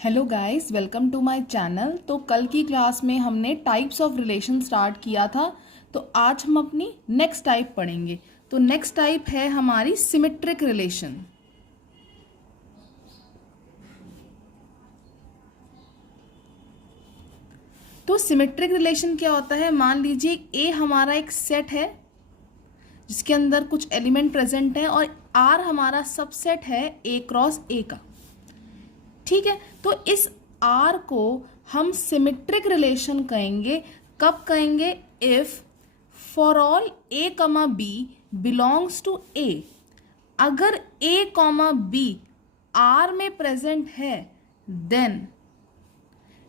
Hello guys, welcome to my channel. तो कल की क्लास में हमने टाइप्स ऑफ रिलेशन स्टार्ट किया था। तो आज हम अपनी नेक्स्ट टाइप पढ़ेंगे। तो नेक्स्ट टाइप है हमारी सिमेट्रिक रिलेशन। तो सिमेट्रिक रिलेशन क्या होता है? मान लीजिए ए हमारा एक सेट है जिसके अंदर कुछ एलिमेंट प्रेजेंट है और आर हमारा सबसेट है ए क्रॉस ए का। ठीक है, तो इस आर को हम सिमेट्रिक रिलेशन कहेंगे। कब कहेंगे? If for all A comma B belongs to A. अगर ए कॉमा बी आर में प्रेजेंट है देन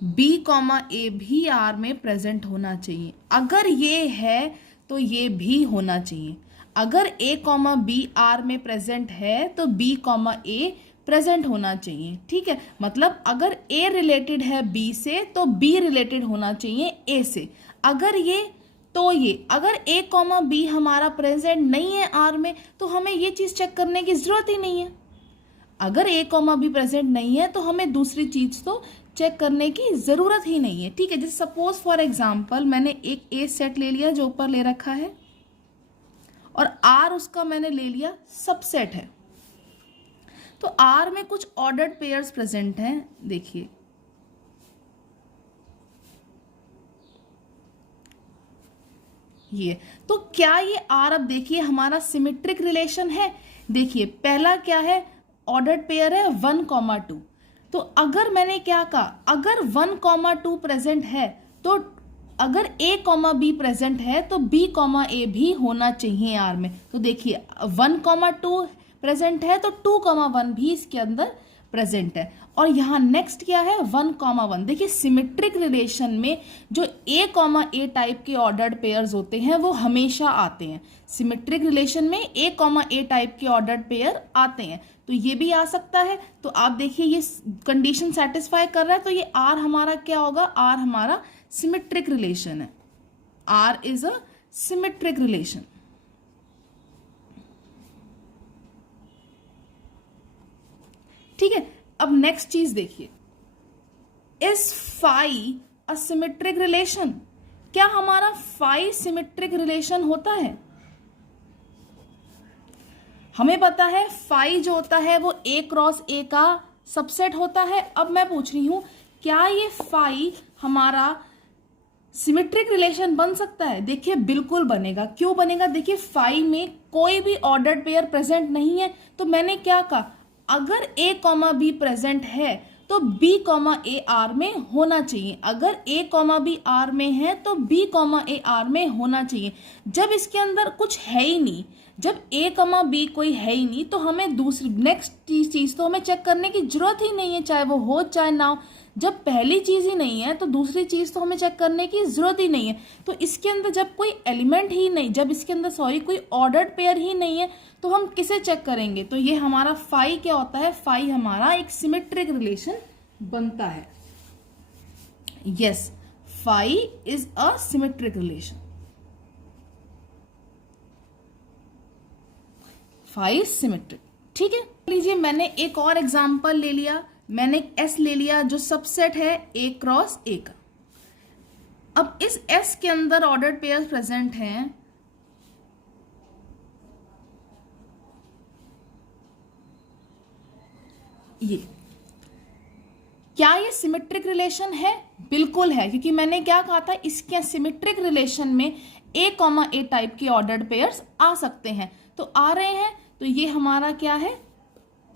बी कॉमा ए भी आर में प्रेजेंट होना चाहिए। अगर ये है तो ये भी होना चाहिए। अगर ए कॉमा बी आर में प्रेजेंट है तो बी कॉमा ए प्रेजेंट होना चाहिए। ठीक है, मतलब अगर ए रिलेटेड है बी से तो बी रिलेटेड होना चाहिए ए से। अगर ये तो ये, अगर ए कॉमा बी हमारा प्रेजेंट नहीं है आर में तो हमें ये चीज चेक करने की जरूरत ही नहीं है। अगर ए कॉमा बी प्रेजेंट नहीं है तो हमें दूसरी चीज तो चेक करने की जरूरत ही नहीं है। ठीक है, जैसे सपोज फॉर एग्जांपल मैंने एक ए सेट ले लिया जो ऊपर ले रखा है और आर उसका मैंने ले लिया सबसेट है। तो आर में कुछ ऑर्डर्ड पेयर्स प्रेजेंट हैं। देखिए ये, तो क्या ये आर, अब देखिए हमारा सिमेट्रिक रिलेशन है। देखिए पहला क्या है? ऑर्डर्ड पेयर है 1,2। तो अगर मैंने क्या कहा, अगर 1,2 प्रेजेंट है तो अगर ए कॉमा बी प्रेजेंट है तो बी कॉमा ए भी होना चाहिए आर में। तो देखिए 1,2 प्रेजेंट है तो 2,1 भी इसके अंदर प्रेजेंट है। और यहाँ नेक्स्ट क्या है? 1,1। देखिए सिमेट्रिक रिलेशन में जो ए कॉमा ए टाइप के ऑर्डर्ड पेयर्स होते हैं वो हमेशा आते हैं। सिमेट्रिक रिलेशन में ए कॉमा ए टाइप के ऑर्डर्ड पेयर आते हैं, तो ये भी आ सकता है। तो आप देखिए ये कंडीशन सेटिस्फाई कर रहा है तो ये आर हमारा क्या होगा? आर हमारा सिमेट्रिक रिलेशन है। R is a symmetric relation. ठीक है, अब नेक्स्ट चीज देखिए, is phi a symmetric relation? क्या हमारा फाई सिमेट्रिक रिलेशन होता है? हमें पता है फाई जो होता है वो ए क्रॉस ए का सबसेट होता है। अब मैं पूछ रही हूं क्या ये फाई हमारा सिमेट्रिक रिलेशन बन सकता है? देखिए बिल्कुल बनेगा। क्यों बनेगा? देखिए फाई में कोई भी ऑर्डर्ड पेयर प्रेजेंट नहीं है। तो मैंने क्या कहा, अगर ए कॉमा बी प्रेजेंट है तो बी कॉमा ए आर में होना चाहिए। अगर ए कॉमा बी आर में है तो बी कॉमा ए आर में होना चाहिए। जब इसके अंदर कुछ है ही नहीं, जब ए कॉमा बी कोई है ही नहीं तो हमें दूसरी नेक्स्ट चीज तो हमें चेक करने की जरूरत ही नहीं है, चाहे वो हो चाहे ना हो। जब पहली चीज ही नहीं है तो दूसरी चीज तो हमें चेक करने की जरूरत ही नहीं है। तो इसके अंदर जब कोई एलिमेंट ही नहीं, जब इसके अंदर कोई ऑर्डर्ड पेयर ही नहीं है तो हम किसे चेक करेंगे? तो ये हमारा फाई क्या होता है? फाई हमारा एक सिमेट्रिक रिलेशन बनता है। Yes, phi is a symmetric relation. Phi symmetric. ठीक है, लीजिए मैंने एक और एग्जांपल ले लिया। मैंने एस ले लिया जो सबसेट है ए क्रॉस ए का। अब इस एस के अंदर ऑर्डर्ड पेयर्स प्रेजेंट हैं। ये क्या ये सिमेट्रिक रिलेशन है? बिल्कुल है, क्योंकि मैंने क्या कहा था, इसके सिमेट्रिक रिलेशन में ए कॉमा ए टाइप के ऑर्डर्ड पेयर्स आ सकते हैं। तो आ रहे हैं, तो ये हमारा क्या है?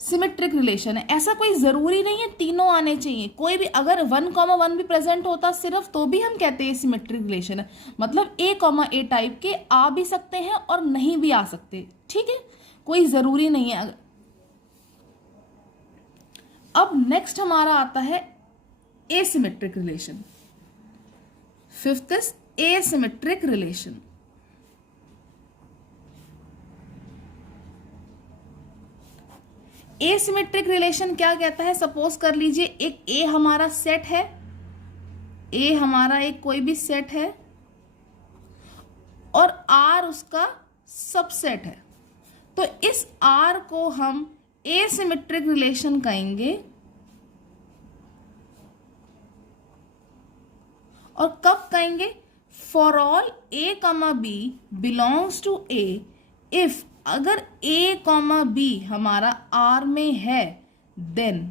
सिमेट्रिक रिलेशन है। ऐसा कोई जरूरी नहीं है तीनों आने चाहिए। कोई भी अगर 1,1 भी प्रेजेंट होता सिर्फ तो भी हम कहते हैं सिमेट्रिक रिलेशन है। मतलब ए कॉमा ए टाइप के आ भी सकते हैं और नहीं भी आ सकते। ठीक है, कोई जरूरी नहीं है। अब नेक्स्ट हमारा आता है asymmetric relation. Fifth is asymmetric relation. Asymmetric relation क्या कहता है? सपोज कर लीजिए एक ए हमारा सेट है, ए हमारा एक कोई भी सेट है और आर उसका सबसेट है। तो इस आर को हम एसिमेट्रिक रिलेशन कहेंगे। और कब कहेंगे? For all A comma B belongs to A if, अगर ए कॉमा बी हमारा आर में है then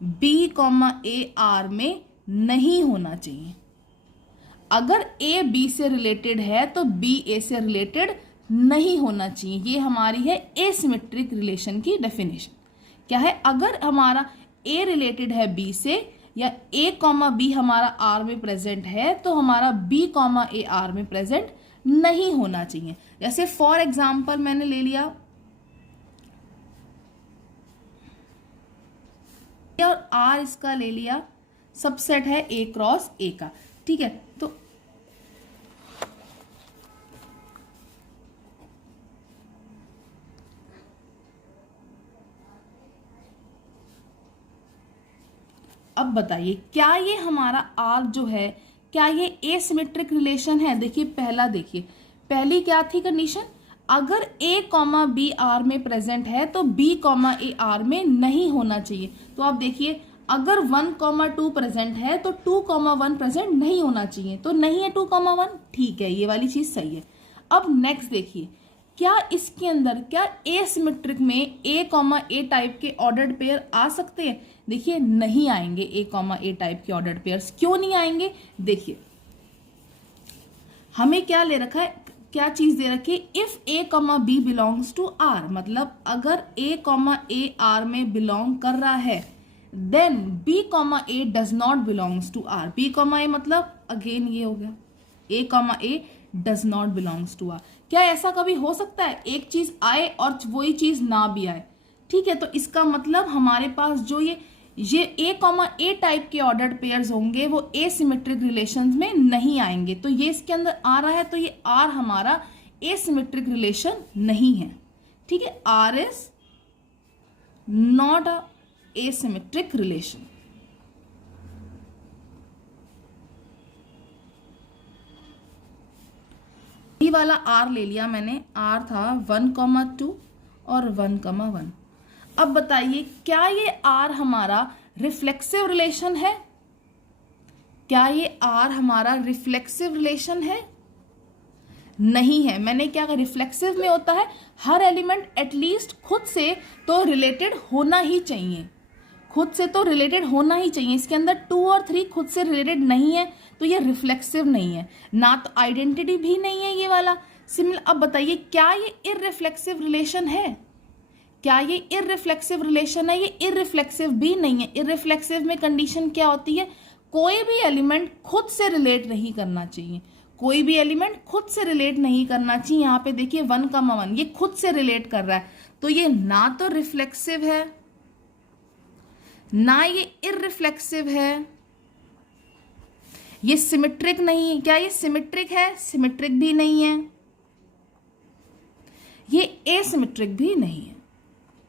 B comma A R में नहीं होना चाहिए। अगर ए बी से रिलेटेड है तो बी ए से रिलेटेड नहीं होना चाहिए। ये हमारी है एसिमेट्रिक रिलेशन की डेफिनेशन। क्या है? अगर हमारा ए रिलेटेड है बी से या ए कॉमा बी हमारा आर में प्रेजेंट है तो हमारा बी कॉमा ए आर में प्रेजेंट नहीं होना चाहिए। जैसे फॉर एग्जाम्पल मैंने ले लिया और आर इसका ले लिया, सबसेट है ए क्रॉस ए का, ठीक है। तो अब बताइए क्या ये हमारा आर जो है क्या ये एसिमेट्रिक रिलेशन है? देखिए पहला, देखिए पहली क्या थी कंडीशन? अगर ए कॉमा बी आर में प्रेजेंट है तो बी कॉमा ए आर में नहीं होना चाहिए। तो आप देखिए अगर 1,2 प्रेजेंट है तो 2,1 प्रेजेंट नहीं होना चाहिए, तो नहीं है 2,1, ठीक है, ये वाली चीज सही है। अब नेक्स्ट देखिए क्या इसके अंदर क्या एसिमेट्रिक में ए कॉमा ए टाइप के ऑर्डर्ड पेयर आ सकते हैं? देखिए नहीं आएंगे ए कॉमा ए टाइप के ऑर्डर्ड पेयर्स। क्यों नहीं आएंगे? देखिए हमें क्या ले रखा है, क्या चीज दे रखी है? If A comma B belongs to R, मतलब अगर ए कॉमा ए आर में बिलोंग कर रहा है then B comma A does not belongs to R. B comma A मतलब अगेन ये हो गया A comma A does not belongs to R. क्या ऐसा कभी हो सकता है एक चीज आए और वही चीज ना भी आए? ठीक है, तो इसका मतलब हमारे पास जो ये ए कॉमा ए टाइप के ऑर्डर्ड पेयर्स होंगे वो एसिमेट्रिक रिलेशंस में नहीं आएंगे। तो ये इसके अंदर आ रहा है तो ये आर हमारा एसिमेट्रिक रिलेशन नहीं है। ठीक है, R is not a asymmetric relation. ये वाला आर ले लिया मैंने, आर था 1,2 और 1,1। अब बताइए क्या ये आर हमारा रिफ्लेक्सिव रिलेशन है? क्या ये आर हमारा रिफ्लेक्सिव रिलेशन है? नहीं है। मैंने क्या कहा, रिफ्लेक्सिव में होता है हर एलिमेंट एटलीस्ट खुद से तो रिलेटेड होना ही चाहिए, खुद से तो रिलेटेड होना ही चाहिए। इसके अंदर 2 और 3 खुद से रिलेटेड नहीं है तो ये रिफ्लेक्सिव नहीं है, ना तो आइडेंटिटी भी नहीं है ये वाला सिमिलर। अब बताइए क्या ये इररिफ्लेक्सिव रिलेशन है? क्या ये इररिफ्लेक्सिव रिलेशन है? ये इररिफ्लेक्सिव भी नहीं है। इररिफ्लेक्सिव में कंडीशन क्या होती है? कोई भी एलिमेंट खुद से रिलेट नहीं करना चाहिए, कोई भी एलिमेंट खुद से रिलेट नहीं करना चाहिए। यहाँ पे देखिए 1,1 ये खुद से रिलेट कर रहा है तो ये ना तो रिफ्लेक्सिव है ना ये इररिफ्लेक्सिव है, ये सिमेट्रिक नहीं है। क्या ये सिमेट्रिक है? सिमेट्रिक भी नहीं है, ये एसिमेट्रिक भी नहीं है,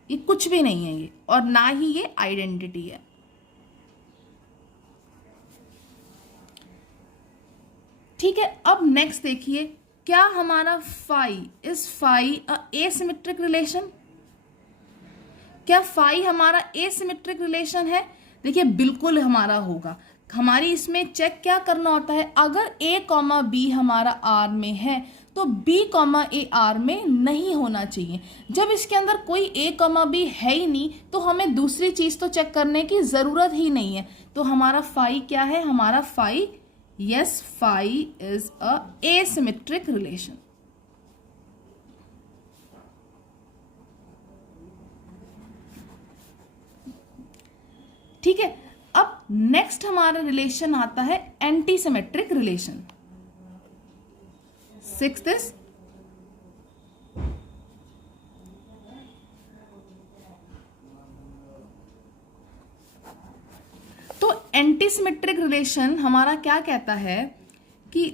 ये कुछ भी नहीं है ये, और ना ही ये आइडेंटिटी है। ठीक है, अब नेक्स्ट देखिए क्या हमारा phi is phi a asymmetric relation? क्या फाई हमारा एसिमेट्रिक रिलेशन है? देखिए बिल्कुल हमारा होगा। हमारी इसमें चेक क्या करना होता है, अगर ए कॉमा बी हमारा आर में है तो बी कॉमा ए आर में नहीं होना चाहिए। जब इसके अंदर कोई ए कॉमा बी है ही नहीं तो हमें दूसरी चीज तो चेक करने की जरूरत ही नहीं है। तो हमारा फाई क्या है? हमारा phi, yes, phi is a asymmetric relation. ठीक है, अब नेक्स्ट हमारा रिलेशन आता है anti symmetric relation. Sixth is तो एंटी सिमेट्रिक रिलेशन हमारा क्या कहता है कि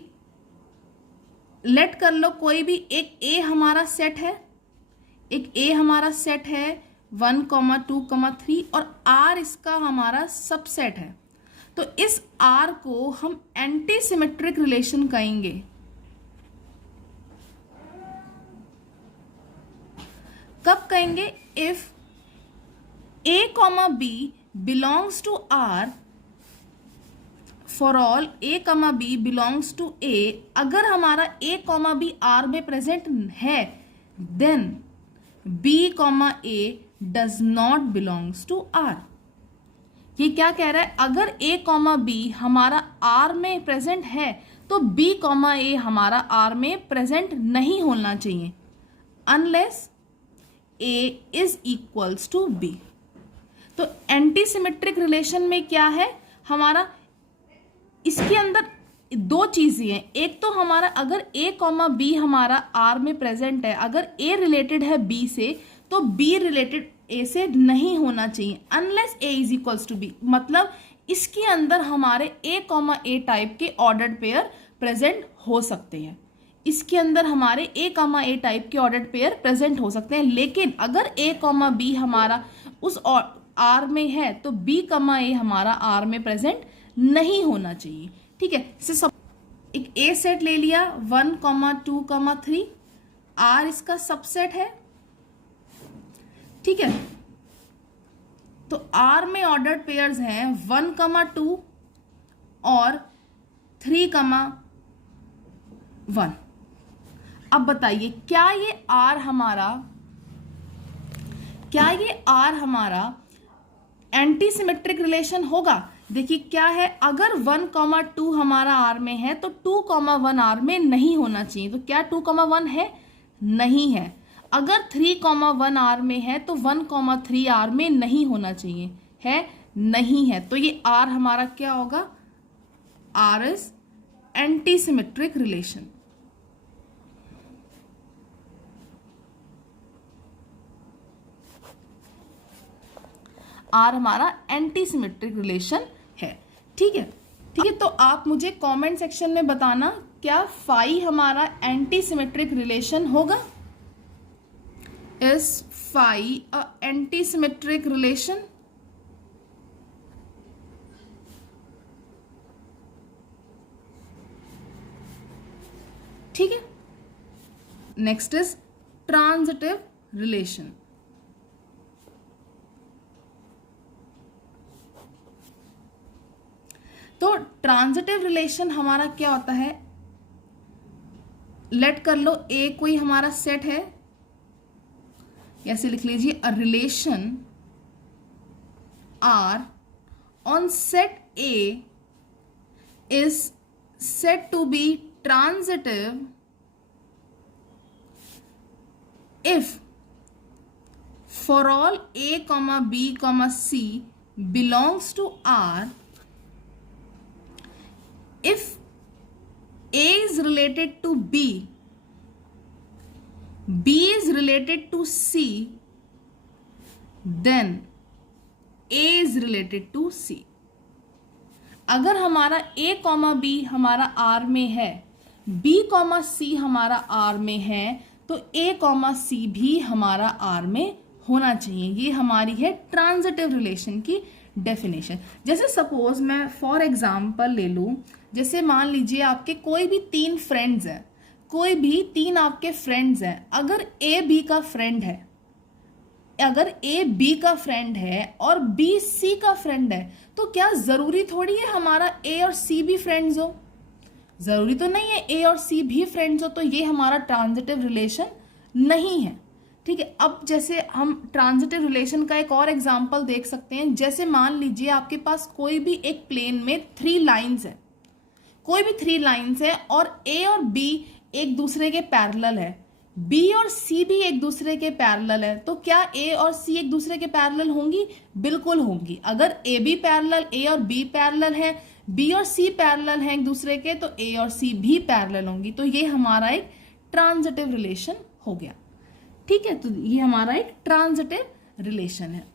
लेट कर लो कोई भी एक ए हमारा सेट है, एक ए हमारा सेट है 1, 2, 3 और आर इसका हमारा सबसेट है। तो इस आर को हम एंटी सिमेट्रिक रिलेशन कहेंगे। कब कहेंगे? If A comma B belongs to R for all A comma B belongs to A, अगर हमारा ए कॉमा बी आर में प्रेजेंट है, then B comma A does not belongs to R. ये क्या कह रहा है, अगर ए कॉमा बी हमारा आर में प्रेजेंट है तो बी कॉमा ए हमारा आर में प्रेजेंट नहीं होना चाहिए, unless A is equals to B. तो एंटी सिमेट्रिक रिलेशन में क्या है हमारा, इसके अंदर दो चीजें हैं। एक तो हमारा अगर ए कॉमा बी हमारा आर में प्रेजेंट है, अगर ए रिलेटेड है बी से तो बी रिलेटेड ए से नहीं होना चाहिए, unless A is equals to B. मतलब इसके अंदर हमारे ए कॉमा ए टाइप के ऑर्डर्ड पेयर प्रेजेंट हो सकते हैं, इसके अंदर हमारे ए कॉमा ए टाइप के ऑर्डर्ड पेयर प्रेजेंट हो सकते हैं। लेकिन अगर ए कॉमा बी हमारा उस आर में है तो बी कॉमा ए हमारा आर में प्रेजेंट नहीं होना चाहिए। ठीक है, इसे सब एक ए सेट ले लिया 1, 2, 3, आर इसका सबसेट है। ठीक है, तो आर में ऑर्डर्ड पेयर्स हैं 1, 2 और 3, 1। अब बताइए क्या ये आर हमारा एंटी सिमेट्रिक रिलेशन होगा? देखिए क्या है, अगर 1, 2 हमारा आर में है तो 2, 1 आर में नहीं होना चाहिए। तो क्या 2, 1 है? नहीं है। अगर 3, 1 आर में है तो 1, 3 आर में नहीं होना चाहिए, है? नहीं है। तो ये आर हमारा क्या होगा? R is anti symmetric relation. R हमारा एंटी सिमेट्रिक रिलेशन है। ठीक है, तो आप मुझे कमेंट सेक्शन में बताना क्या फाई हमारा एंटी सिमेट्रिक रिलेशन होगा? Is phi a anti symmetric relation? ठीक है, नेक्स्ट इज ट्रांजिटिव रिलेशन। तो ट्रांजिटिव रिलेशन हमारा क्या होता है, लेट कर लो ए कोई हमारा सेट है, ऐसे लिख लीजिए a relation R on set A is said to be transitive if for all A comma B comma C belongs to R, if A is related to B, B is related to C, then A is related to C. अगर हमारा A comma B हमारा R में है, B comma C हमारा R में है, तो A comma C भी हमारा R में होना चाहिए। ये हमारी है ट्रांजिटिव रिलेशन की डेफिनेशन। जैसे सपोज मैं फॉर एग्जाम्पल ले लूँ, जैसे मान लीजिए आपके कोई भी 3 फ्रेंड्स हैं, कोई भी 3 आपके फ्रेंड्स हैं, अगर ए बी का फ्रेंड है, अगर ए बी का फ्रेंड है और बी सी का फ्रेंड है, तो क्या जरूरी थोड़ी है हमारा ए और सी भी फ्रेंड्स हो? जरूरी तो नहीं है ए और सी भी फ्रेंड्स हो, तो ये हमारा ट्रांजिटिव रिलेशन नहीं है। ठीक है, अब जैसे हम ट्रांजिटिव रिलेशन का एक और एग्जांपल देख सकते हैं। जैसे मान लीजिए आपके पास कोई भी एक प्लेन में 3 लाइंस है, कोई भी 3 लाइंस है और ए और बी एक दूसरे के पैरेलल है, बी और सी भी एक दूसरे के पैरेलल है, तो क्या ए और सी एक दूसरे के पैरेलल होंगी? बिल्कुल होंगी। अगर ए बी पैरेलल, ए और बी पैरेलल है, बी और सी पैरेलल हैं एक दूसरे के, तो ए और सी भी पैरेलल होंगी। तो ये हमारा एक ट्रांजिटिव रिलेशन हो गया। ठीक है, तो ये हमारा एक ट्रांजिटिव रिलेशन है।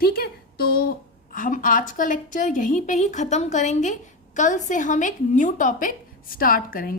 ठीक है, तो हम आज का लेक्चर यहीं पे ही खत्म करेंगे। कल से हम एक न्यू टॉपिक स्टार्ट करेंगे।